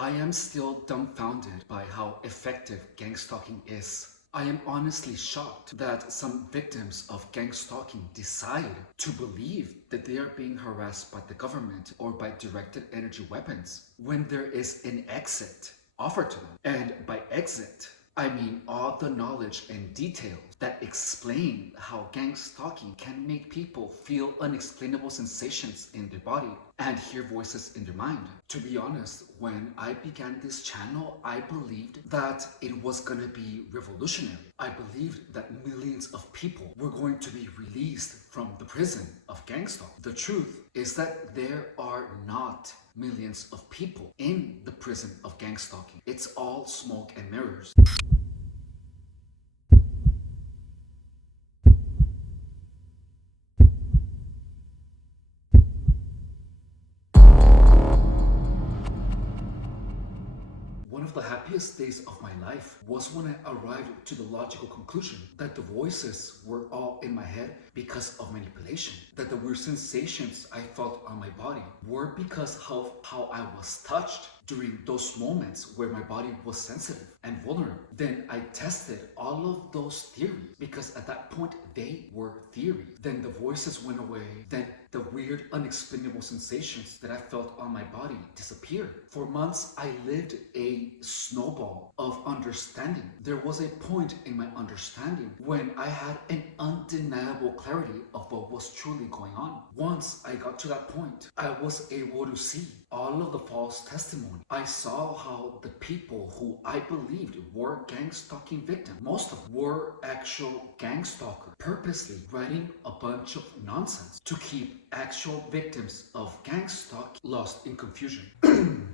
I am still dumbfounded by how effective gangstalking is. I am honestly shocked that some victims of gangstalking decide to believe that they are being harassed by the government or by directed energy weapons when there is an exit offered to them. And by exit, I mean all the knowledge and details that explain how gangstalking can make people feel unexplainable sensations in their body and hear voices in their mind. To be honest, when I began this channel, I believed that it was gonna be revolutionary. I believed that millions of people were going to be released from the prison of gangstalking. The truth is that there are not millions of people in the prison of gangstalking. It's all smoke and mirrors. One of the happiest days of my life was when I arrived to the logical conclusion that the voices were all in my head because of manipulation, that the weird sensations I felt on my body were because of how I was touched during those moments where my body was sensitive and vulnerable. Then I tested all of those theories because at that point they were theories. Then the voices went away. Then the weird unexplainable sensations that I felt on my body disappeared. For months I lived a snowball of understanding. There was a point in my understanding when I had an undeniable clarity of what was truly going on. Once I got to that point, I was able to see all of the false testimony. I saw how the people who I believed were gangstalking victims, most of them were actual gangstalkers, purposely writing a bunch of nonsense to keep actual victims of gangstalking lost in confusion.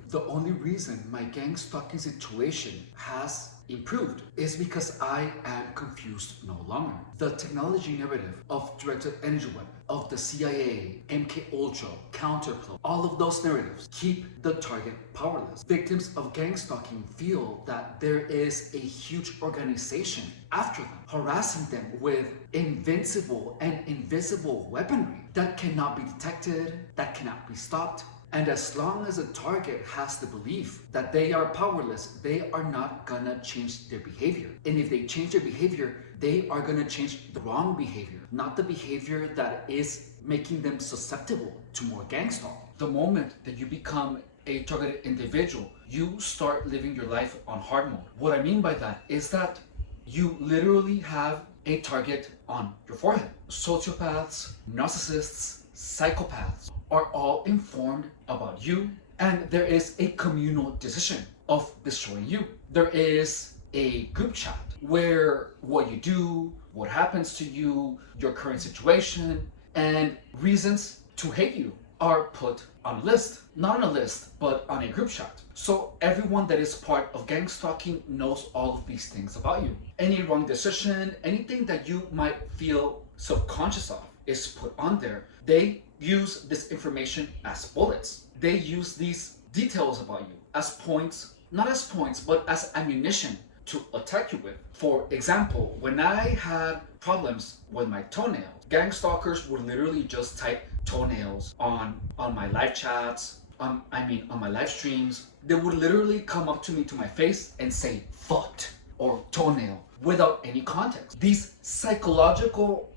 The only reason my gangstalking situation has improved is because I am confused no longer. The technology narrative of directed energy weapon, of the CIA, MK Ultra, Counterplow, all of those narratives keep the target powerless. Victims of gangstalking feel that there is a huge organization after them, harassing them with invincible and invisible weaponry that cannot be detected, that cannot be stopped. And as long as a target has the belief that they are powerless, they are not gonna change their behavior. And if they change their behavior, they are gonna change the wrong behavior, not the behavior that is making them susceptible to more gangstalking. The moment that you become a targeted individual, you start living your life on hard mode. What I mean by that is that you literally have a target on your forehead. Sociopaths, narcissists, psychopaths are all informed about you, and there is a communal decision of destroying you. There is a group chat where what you do, what happens to you, your current situation, and reasons to hate you are put on a list. Not on a list, but on a group chat. So everyone that is part of gangstalking knows all of these things about you. Any wrong decision, anything that you might feel subconscious of is put on there. They use this information as bullets. They use these details about you as points, not as points, but as ammunition to attack you with. For example, when I had problems with my toenails, gangstalkers would literally just type toenails on my live chats, on my live streams. They would literally come up to me, to my face, and say foot or toenail without any context. These psychological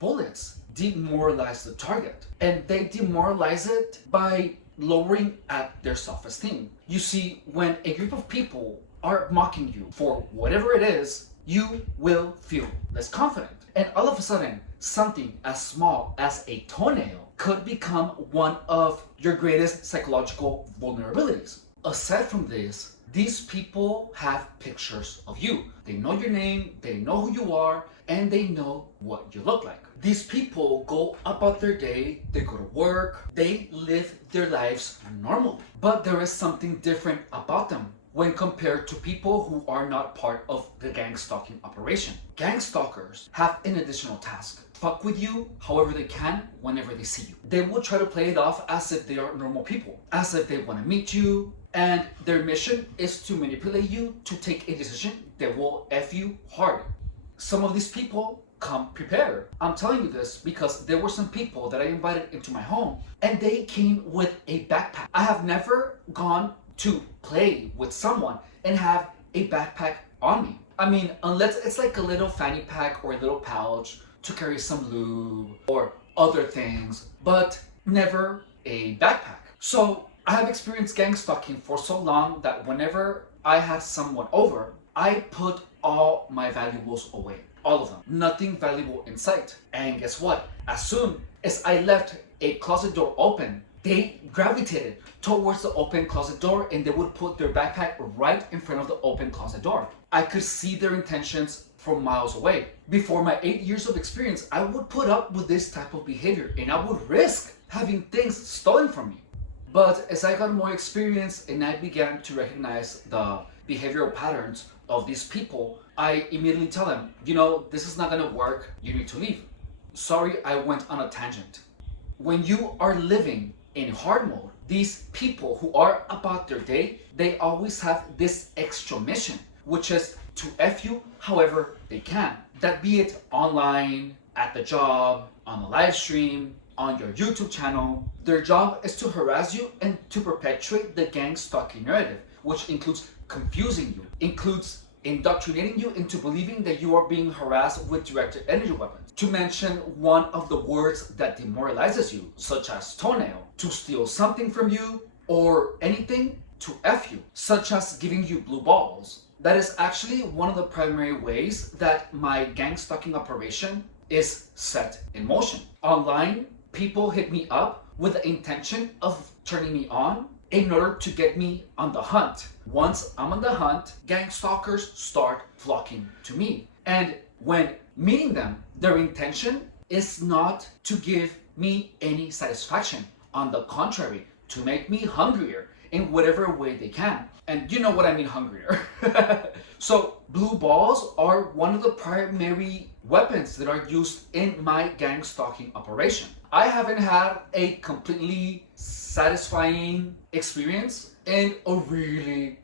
bullets demoralize the target, and they demoralize it by lowering at their self-esteem. You see, when a group of people are mocking you for whatever it is, you will feel less confident. And all of a sudden, something as small as a toenail could become one of your greatest psychological vulnerabilities. Aside from this, these people have pictures of you. They know your name, they know who you are, and they know what you look like. These people go about their day, they go to work, they live their lives normally. But there is something different about them when compared to people who are not part of the gangstalking operation. Gangstalkers have an additional task. Fuck with you however they can, whenever they see you. They will try to play it off as if they are normal people, as if they want to meet you, and their mission is to manipulate you to take a decision that will F you hard. Some of these people come prepared. I'm telling you this because there were some people that I invited into my home and they came with a backpack. I have never gone to play with someone and have a backpack on me. I mean, unless it's like a little fanny pack or a little pouch to carry some lube or other things, but never a backpack. So I have experienced gang stalking for so long that whenever I had someone over, I put all my valuables away. All of them. Nothing valuable in sight. And guess what? As soon as I left a closet door open, they gravitated towards the open closet door and they would put their backpack right in front of the open closet door. I could see their intentions from miles away. Before my 8 years of experience, I would put up with this type of behavior and I would risk having things stolen from me. But as I got more experience and I began to recognize the behavioral patterns of these people, I immediately tell them, you know, this is not gonna work, you need to leave. Sorry, I went on a tangent. When you are living in hard mode, these people who are about their day, they always have this extra mission, which is to F you however they can. That be it online, at the job, on a live stream, on your YouTube channel. Their job is to harass you and to perpetuate the gang stalking narrative, which includes confusing you, includes indoctrinating you into believing that you are being harassed with directed energy weapons. To mention one of the words that demoralizes you, such as toenail, to steal something from you, or anything to F you, such as giving you blue balls. That is actually one of the primary ways that my gang stalking operation is set in motion. Online, people hit me up with the intention of turning me on in order to get me on the hunt. Once I'm on the hunt, gang stalkers start flocking to me. And when meeting them, their intention is not to give me any satisfaction. On the contrary, to make me hungrier in whatever way they can. And you know what I mean, hungrier. So blue balls are one of the primary weapons that are used in my gang stalking operation. I haven't had a completely satisfying experience in a really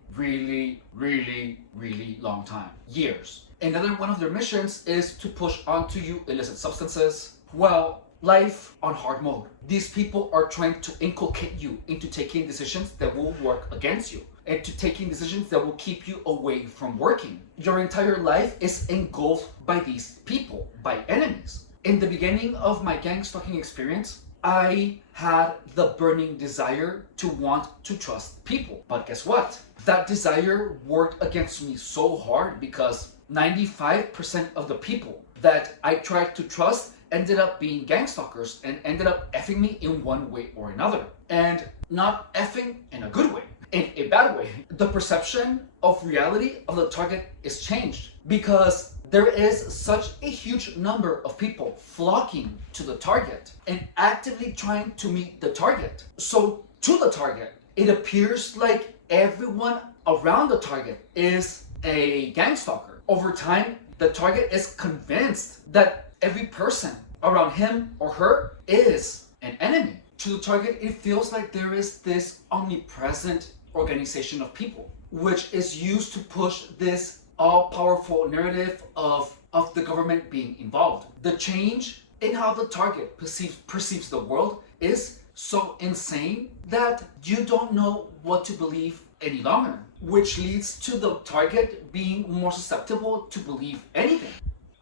long time. Years. Another one of their missions is to push onto you illicit substances. Well, life on hard mode. These people are trying to inculcate you into taking decisions that will work against you and to taking decisions that will keep you away from working. Your entire life is engulfed by these people, by enemies. In the beginning of my gang stalking experience, I had the burning desire to want to trust people. But guess what? That desire worked against me so hard because 95% of the people that I tried to trust ended up being gang stalkers and ended up effing me in one way or another. And not effing in a good way, in a bad way. The perception of reality of the target is changed because there is such a huge number of people flocking to the target and actively trying to meet the target. So to the target, it appears like everyone around the target is a gang stalker. Over time, the target is convinced that every person around him or her is an enemy. To the target, it feels like there is this omnipresent organization of people, which is used to push this all-powerful narrative of the government being involved. The change in how the target perceives the world is so insane that you don't know what to believe any longer, which leads to the target being more susceptible to believe anything.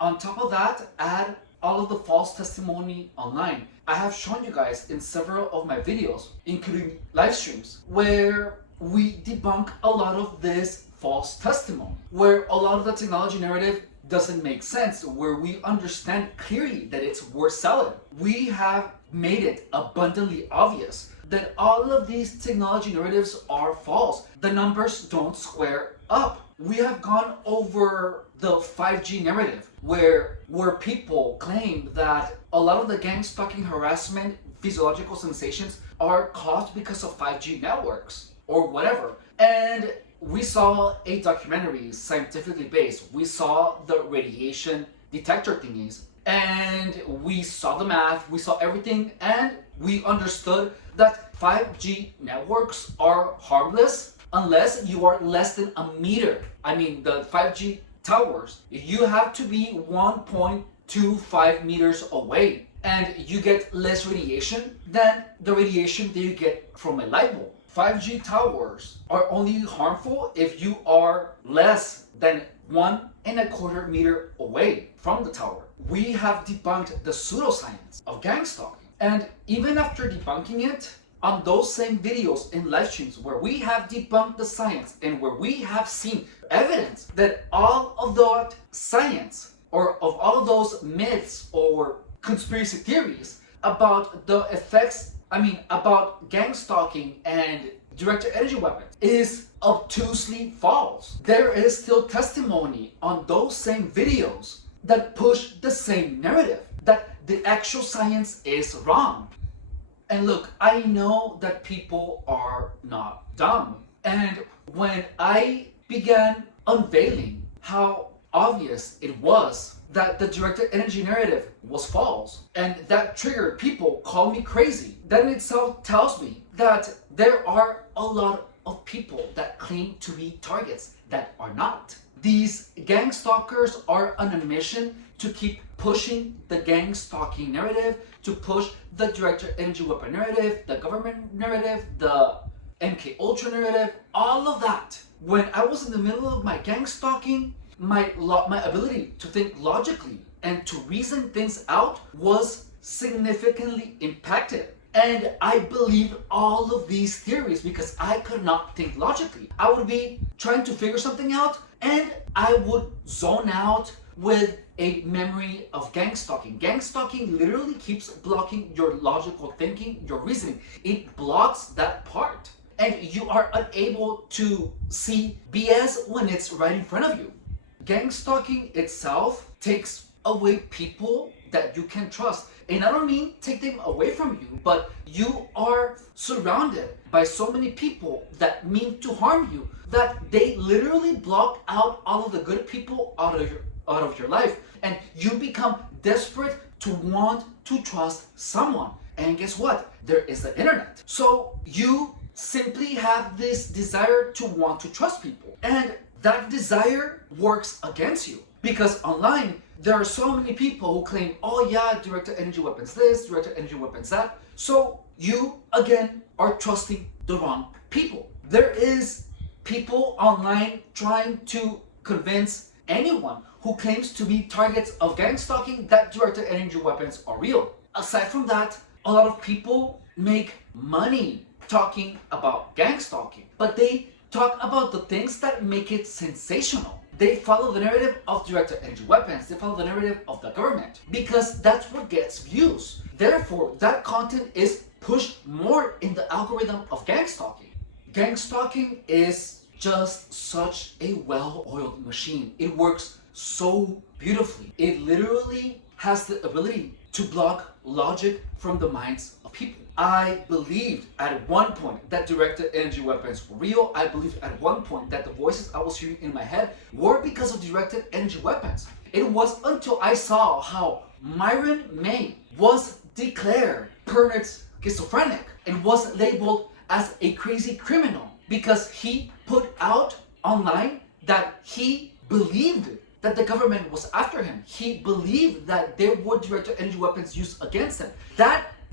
On top of that, add all of the false testimony online. I have shown you guys in several of my videos, including live streams, where we debunk a lot of this false testimony, where a lot of the technology narrative doesn't make sense, where we understand clearly that it's worth selling. We have made it abundantly obvious that all of these technology narratives are false. The numbers don't square up. We have gone over the 5G narrative, where people claim that a lot of the gang stalking harassment physiological sensations are caused because of 5G networks or whatever. And we saw a documentary, scientifically based. We saw the radiation detector thingies, and we saw the math, we saw everything, and we understood that 5G networks are harmless unless you are less than a meter. I mean, the 5G towers, you have to be 1.25 meters away, and you get less radiation than the radiation that you get from a light bulb. 5G towers are only harmful if you are less than 1.25 meters away from the tower. We have debunked the pseudoscience of gangstalking. And even after debunking it, on those same videos and live streams where we have debunked the science and where we have seen evidence that all of that science or of all of those myths or conspiracy theories about the effects, about gangstalking and directed energy weapons is obtusely false. There is still testimony on those same videos that push the same narrative, that the actual science is wrong. And look, I know that people are not dumb. And when I began unveiling how obvious it was that the directed energy narrative was false, and that triggered people call me crazy, that in itself tells me that there are a lot of people that claim to be targets that are not. These gangstalkers are on a mission to keep pushing the gangstalking narrative, to push the directed energy weapon narrative, the government narrative, the MK Ultra narrative, all of that. When I was in the middle of my gangstalking, my ability to think logically and to reason things out was significantly impacted. And I believed all of these theories because I could not think logically. I would be trying to figure something out and I would zone out with a memory of gangstalking. Gangstalking literally keeps blocking your logical thinking, your reasoning. It blocks that part. And you are unable to see BS when it's right in front of you. Gangstalking itself takes away people that you can trust. And I don't mean take them away from you, but you are surrounded by so many people that mean to harm you that they literally block out all of the good people out of your life. And you become desperate to want to trust someone. And guess what? There is the internet. So you simply have this desire to want to trust people. And that desire works against you. Because online, there are so many people who claim, oh yeah, directed energy weapons this, directed energy weapons that. So you, again, are trusting the wrong people. There is people online trying to convince anyone who claims to be targets of gangstalking that directed energy weapons are real. Aside from that, a lot of people make money talking about gangstalking, but they talk about the things that make it sensational. They follow the narrative of directed energy weapons. They follow the narrative of the government because that's what gets views. Therefore, that content is pushed more in the algorithm of gangstalking. Gangstalking is just such a well-oiled machine. It works so beautifully. It literally has the ability to block logic from the minds of people. I believed at one point that directed energy weapons were real. I believed at one point that the voices I was hearing in my head were because of directed energy weapons. It was until I saw how Myron May was declared permanent schizophrenic and was labeled as a crazy criminal because he put out online that he believed that the government was after him. He believed that there were directed energy weapons used against him.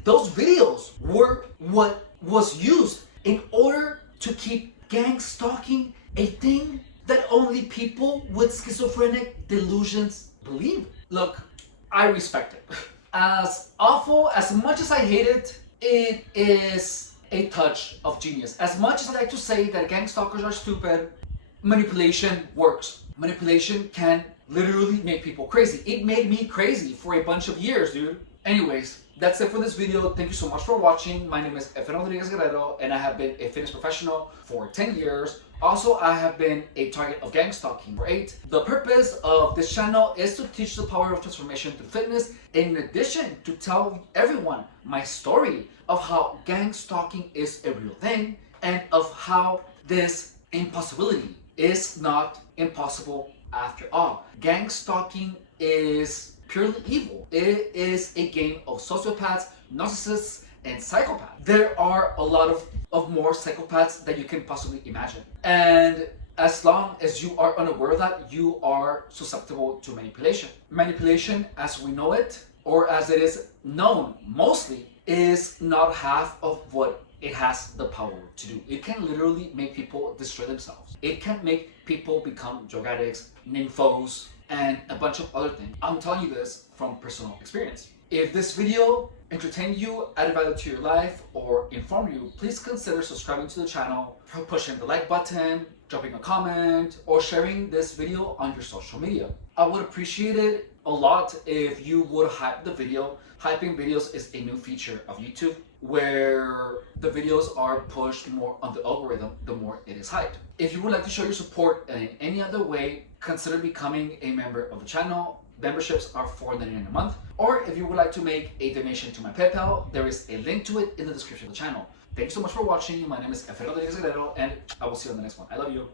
Those videos were what was used in order to keep gangstalking a thing that only people with schizophrenic delusions believe. Look, I respect it. As awful, as much as I hate it, it is a touch of genius. As much as I like to say that gangstalkers are stupid, manipulation works. Manipulation can literally make people crazy. It made me crazy for a bunch of years, dude. Anyways, that's it for this video. Thank you so much for watching. My name is Efren Rodriguez and I have been a fitness professional for 10 years. Also, I have been a target of gangstalking for 8. The purpose of this channel is to teach the power of transformation through fitness, in addition to tell everyone my story of how gangstalking is a real thing and of how this impossibility is not impossible after all. Gangstalking is purely evil. It is a game of sociopaths, narcissists, and psychopaths. There are a lot of more psychopaths that you can possibly imagine. And as long as you are unaware of that, you are susceptible to manipulation. Manipulation, as we know it, or as it is known mostly, is not half of what it has the power to do. It can literally make people destroy themselves. It can make people become drug addicts, nymphos, and a bunch of other things. I'm telling you this from personal experience. If this video entertained you, added value to your life, or informed you, please consider subscribing to the channel, pushing the like button, dropping a comment, or sharing this video on your social media. I would appreciate it a lot if you would hype the video. Hyping videos is a new feature of YouTube where the videos are pushed more on the algorithm the more it is hyped. If you would like to show your support in any other way, consider becoming a member of the channel. Memberships are $4.99 a month. Or if you would like to make a donation to my PayPal, there is a link to it in the description of the channel. Thank you so much for watching. My name is Efren Rodriguez, and I will see you on the next one. I love you.